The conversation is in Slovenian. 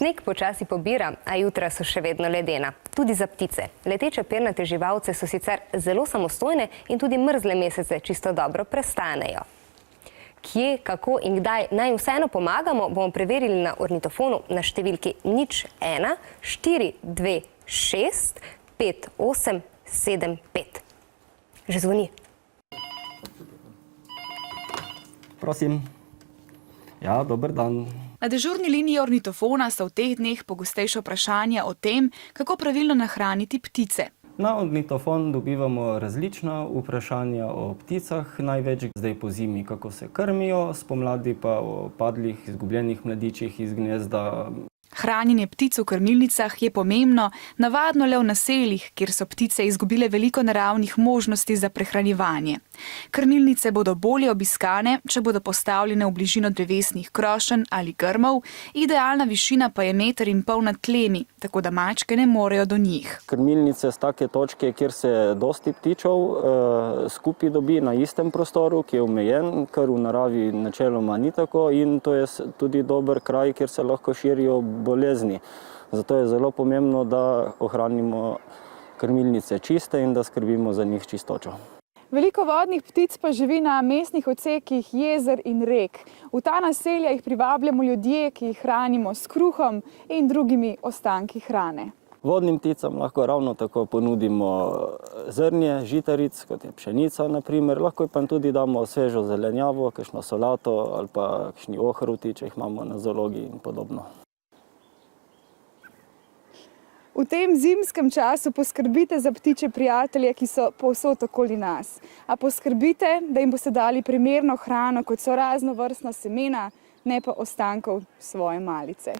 Sneg počasi pobira, a jutra so še vedno ledena. Tudi za ptice. Leteče pernate živalce so sicer zelo samostojne in tudi mrzle mesece čisto dobro prestanejo. Kje, kako in kdaj naj vseeno pomagamo, bomo preverili na ornitofonu na številki 01 426 5875. Že zvoni. Prosim. Ja, dober dan. Na dežurni liniji ornitofona so v teh dneh pogostejša vprašanja o tem, kako pravilno nahraniti ptice. Na ornitofon dobivamo različna vprašanja o pticah, največ zdaj po zimi, kako se krmijo, spomladi pa o padlih, izgubljenih mladičih iz gnezda. Hranjenje ptic v krmilnicah je pomembno, navadno le v naseljih, kjer so ptice izgubile veliko naravnih možnosti za prehranjevanje. Krmilnice bodo bolje obiskane, če bodo postavljene v bližino drevesnih krošenj ali grmov, idealna višina pa je 1,5 metra nad tlemi, tako da mačke ne morejo do njih. Krmilnice so take točke, kjer se dosti ptičev skupaj dobi na istem prostoru, ki je omejen, kar v naravi načeloma ni tako, in to je tudi dober kraj, kjer se lahko širijo bolezni. Zato je zelo pomembno, da ohranimo krmilnice čiste in da skrbimo za njih čistočo. Veliko vodnih ptic pa živi na mestnih odsekih jezer in rek. V ta naselja jih privabljamo ljudje, ki jih hranimo s kruhom in drugimi ostanki hrane. Vodnim pticam lahko ravno tako ponudimo zrnje, žitaric, kot je pšenica na primer. Lahko pa tudi damo svežo zelenjavo, kakšno solato ali pa kakšni ohrovti, če jih imamo na zoologiji in podobno. V tem zimskem času poskrbite za ptiče prijatelje, ki so povsod okoli nas. A poskrbite, da jim boste dali primerno hrano, kot so raznovrstna semena, ne pa ostankov svoje malice.